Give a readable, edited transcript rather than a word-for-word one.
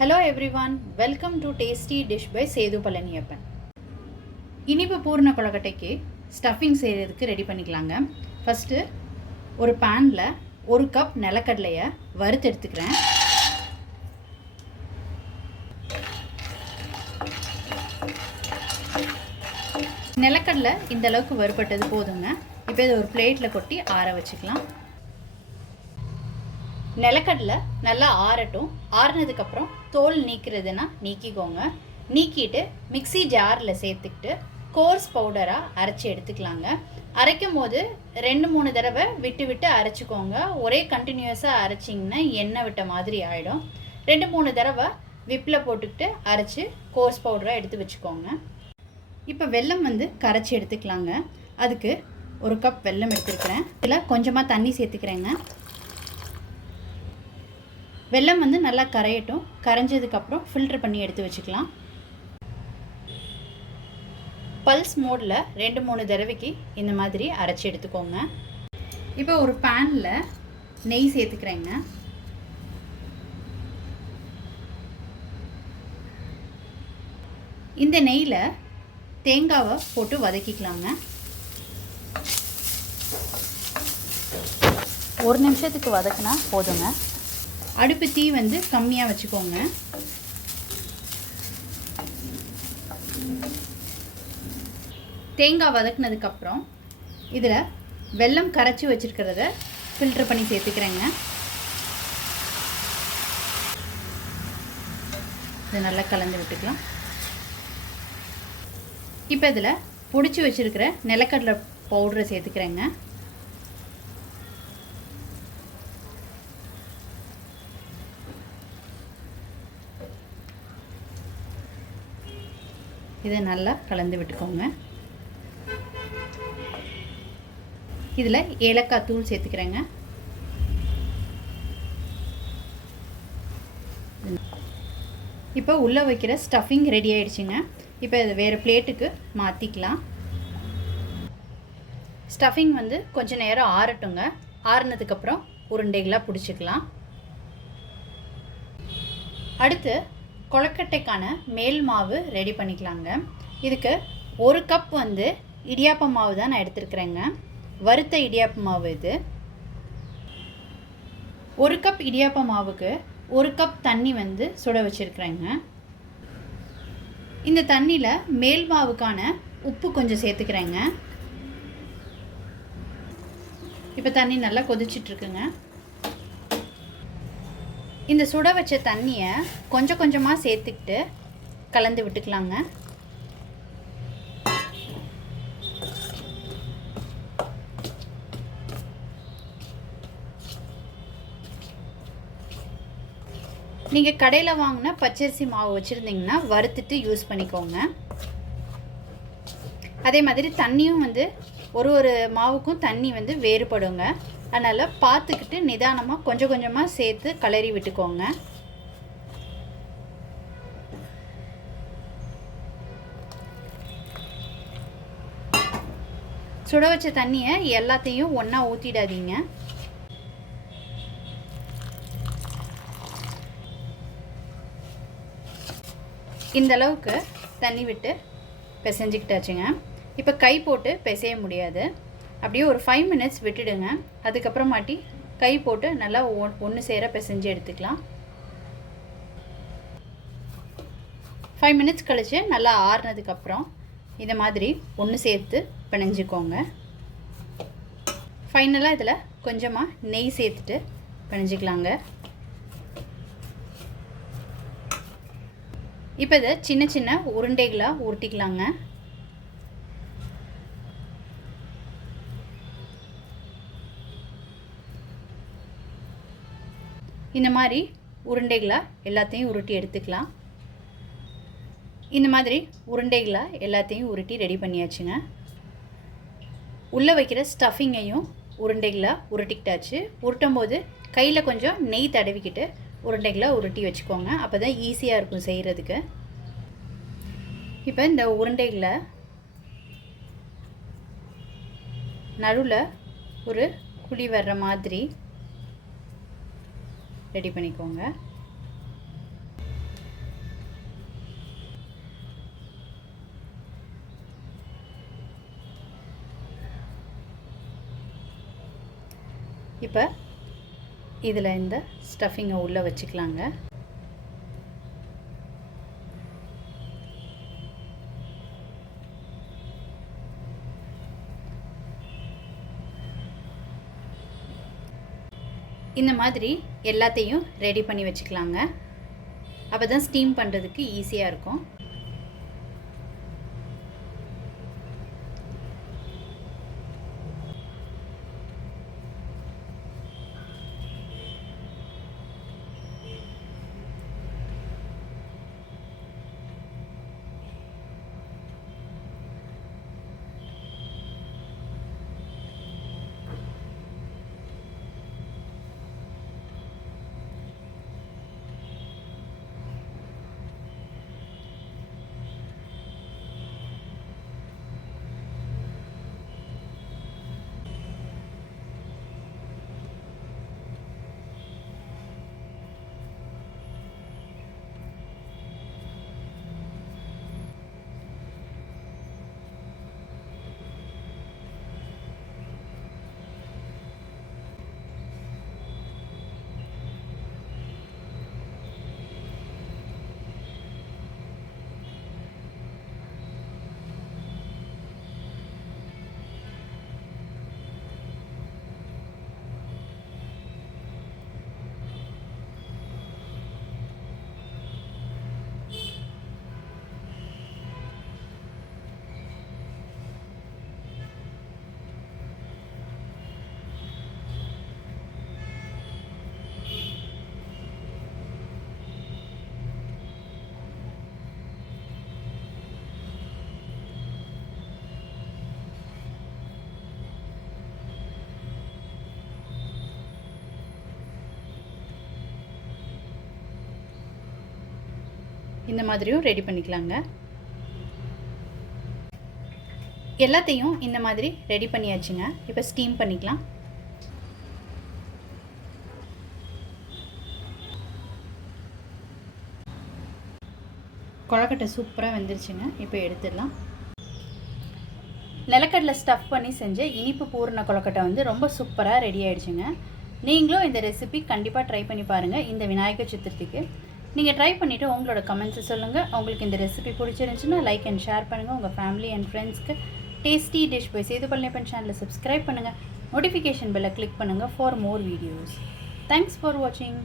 Hello everyone, welcome to Tasty Dish by Sethu Palaniyappan. இனிப்பு பூர்ண கொழுக்கட்டைக்கு stuffing செய்கிறதுக்கு ready பண்ணிக்கலாங்க. ஃபஸ்ட்டு ஒரு பேனில் 1 கப் நிலக்கடலையை வறுத்து எடுத்துக்கிறேன். நிலக்கடலை இந்த அளவுக்கு வறுபட்டது போதுங்க. இப்போ இதை ஒரு பிளேட்டில் கொட்டி ஆற வச்சுக்கலாம். நிலக்கடலை நல்லா ஆறட்டும். ஆறுனதுக்கப்புறம் தோல் நீக்கிறதுனா நீக்கிக்கோங்க. நீக்கிட்டு மிக்சி ஜாரில் சேர்த்துக்கிட்டு கோர்ஸ் பவுடராக அரைச்சி எடுத்துக்கலாங்க. அரைக்கும் போது 2-3 தடவை விட்டு விட்டு அரைச்சிக்கோங்க. ஒரே கண்டினியூஸாக அரைச்சிங்கன்னா எண்ணெய் விட்ட மாதிரி ஆகிடும். 2-3 தடவை விப்பில் போட்டுக்கிட்டு அரைச்சி கோர்ஸ் பவுடராக எடுத்து வச்சுக்கோங்க. இப்போ வெல்லம் கரைச்சி எடுத்துக்கலாங்க. அதுக்கு 1 கப் வெல்லம் எடுத்துருக்கிறேன். இதில் கொஞ்சமாக தண்ணி சேர்த்துக்கிறேங்க. வெல்லம் நல்லா கரையட்டும். கரைஞ்சதுக்கப்புறம் ஃபில்டர் பண்ணி எடுத்து வச்சுக்கலாம். பல்ஸ் மோடில் 2-3 தடவைக்கு இந்த மாதிரி அரைச்சி எடுத்துக்கோங்க. இப்போ ஒரு பேனில் நெய் சேர்த்துக்கிறேங்க. இந்த நெய்யில் தேங்காவை போட்டு வதக்கிக்கலாங்க. 1 நிமிஷத்துக்கு வதக்கினா போதுங்க. அடுப்பு தீ கம்மியாக வச்சுக்கோங்க. தேங்காய் வதக்குனதுக்கப்புறம் இதில் வெல்லம் கரைச்சி வச்சுருக்கிறத ஃபில்டர் பண்ணி சேர்த்துக்கிறேங்க. இதை நல்லா கலந்து விட்டுக்கலாம். இப்போ இதில் பொடிச்சு வச்சுருக்கிற நிலக்கடலை பவுடரை சேர்த்துக்கிறேங்க. இதை நல்லா கலந்து விட்டுக்கோங்க. இதில் ஏலக்காய் தூள் சேர்த்துக்கிறேங்க. இப்போ உள்ளே வைக்கிற ஸ்டஃபிங் ரெடி ஆகிடுச்சிங்க. இப்போ இதை வேறு பிளேட்டுக்கு மாற்றிக்கலாம். ஸ்டஃபிங் கொஞ்சம் நேரம் ஆறட்டுங்க. ஆறுனதுக்கப்புறம் உருண்டைகளாக பிடிச்சிக்கலாம். அடுத்து கொழுக்கட்டைக்கான மேல் மாவு ரெடி பண்ணிக்கலாங்க. இதுக்கு 1 கப் இடியாப்ப மாவு தான் நான் எடுத்துருக்குறேங்க. வறுத்த இடியாப்ப மாவு இது. 1 கப் இடியாப்ப மாவுக்கு 1 கப் தண்ணி சுட வச்சுருக்குறேங்க. இந்த தண்ணியில் மேல் மாவுக்கான உப்பு கொஞ்சம் சேர்த்துக்கிறேங்க. இப்போ தண்ணி நல்லா கொதிச்சிட்ருக்குங்க. இந்த சுட வச்ச தண்ணியை கொஞ்சம் கொஞ்சமாக சேர்த்துக்கிட்டு கலந்து விட்டுக்கலாங்க. நீங்கள் கடையில் வாங்கின பச்சரிசி மாவு வச்சுருந்தீங்கன்னா வறுத்துட்டு யூஸ் பண்ணிக்கோங்க. அதே மாதிரி தண்ணியும் ஒரு மாவுக்கும் தண்ணி வேறுபடுங்க. அதனால் பார்த்துக்கிட்டு நிதானமாக கொஞ்சம் கொஞ்சமாக சேர்த்து கலரி விட்டுக்கோங்க. சுட வச்ச தண்ணியை எல்லாத்தையும் ஒன்றா ஊற்றிடாதீங்க. இந்த அளவுக்கு தண்ணி விட்டு பிசைஞ்சிக்கிட்டாச்சுங்க. இப்போ கை போட்டு பிசைய முடியாது. அப்படியே ஒரு 5 மினிட்ஸ் விட்டுடுங்க. அதுக்கப்புறமாட்டி கை போட்டு நல்லா ஒன்று சேர பிசைஞ்சு எடுத்துக்கலாம். 5 மினிட்ஸ் கழித்து நல்லா ஆறுனதுக்கப்புறம் இதை மாதிரி ஒன்று சேர்த்து பிணைஞ்சிக்கோங்க. ஃபைனலாக இதில் கொஞ்சமாக நெய் சேர்த்துட்டு பிணைஞ்சிக்கலாங்க. இப்போ இதை சின்ன சின்ன உருண்டைகளாக உருட்டிக்கலாங்க. இந்த மாதிரி உருண்டைகளாக எல்லாத்தையும் உருட்டி எடுத்துக்கலாம். இந்த மாதிரி உருண்டைகளாக எல்லாத்தையும் உருட்டி ரெடி பண்ணியாச்சுங்க. உள்ளே வைக்கிற ஸ்டஃபிங்கையும் உருண்டைகளாக உருட்டிக்கிட்டாச்சு. உருட்டும் போது கையில் கொஞ்சம் நெய் தடவிக்கிட்டு உருண்டைகளாக உருட்டி வச்சுக்கோங்க. அப்போ தான் ஈஸியாக இருக்கும் செய்கிறதுக்கு. இப்போ இந்த உருண்டைகளை நடுவில் ஒரு குழி வர்ற மாதிரி ரெடி பண்ணிக்கோங்க. இப்போ இதில் இந்த ஸ்டஃபிங்கை உள்ளே வச்சுக்கலாங்க. இந்த மாதிரி எல்லாத்தையும் ரெடி பண்ணி வச்சுக்கலாங்க. அப்போ தான் ஸ்டீம் பண்ணுறதுக்கு ஈஸியாக இருக்கும். இந்த மாதிரியும் ரெடி பண்ணிக்கலாங்க. எல்லாத்தையும் இந்த மாதிரி ரெடி பண்ணியாச்சுங்க. இப்போ ஸ்டீம் பண்ணிக்கலாம். கொழுக்கட்டை சூப்பராக வெந்துருச்சுங்க. இப்போ எடுத்துடலாம். நிலக்கடலை ஸ்டஃப் பண்ணி செஞ்ச இனிப்பு பூரண கொழுக்கட்டை வந்து ரொம்ப சூப்பராக ரெடி ஆகிடுச்சுங்க. நீங்களும் இந்த ரெசிபி கண்டிப்பாக ட்ரை பண்ணி பாருங்கள். இந்த விநாயகர் சதுர்த்திக்கு நீங்கள் ட்ரை பண்ணிவிட்டு உங்களோட கமெண்ட்ஸை சொல்லுங்கள். உங்களுக்கு இந்த ரெசிபி பிடிச்சிருந்துச்சுன்னா லைக் அண்ட் ஷேர் பண்ணுங்கள். உங்கள் ஃபேமிலி அண்ட் ஃப்ரெண்ட்ஸ்க்கு டேஸ்டி டிஷ் போய் சேது பழனியப்பன் சேனலை சப்ஸ்கிரைப் பண்ணுங்கள். நோட்டிஃபிகேஷன் பெல்லை கிளிக் பண்ணுங்கள் for more videos. Thanks for வாட்சிங்.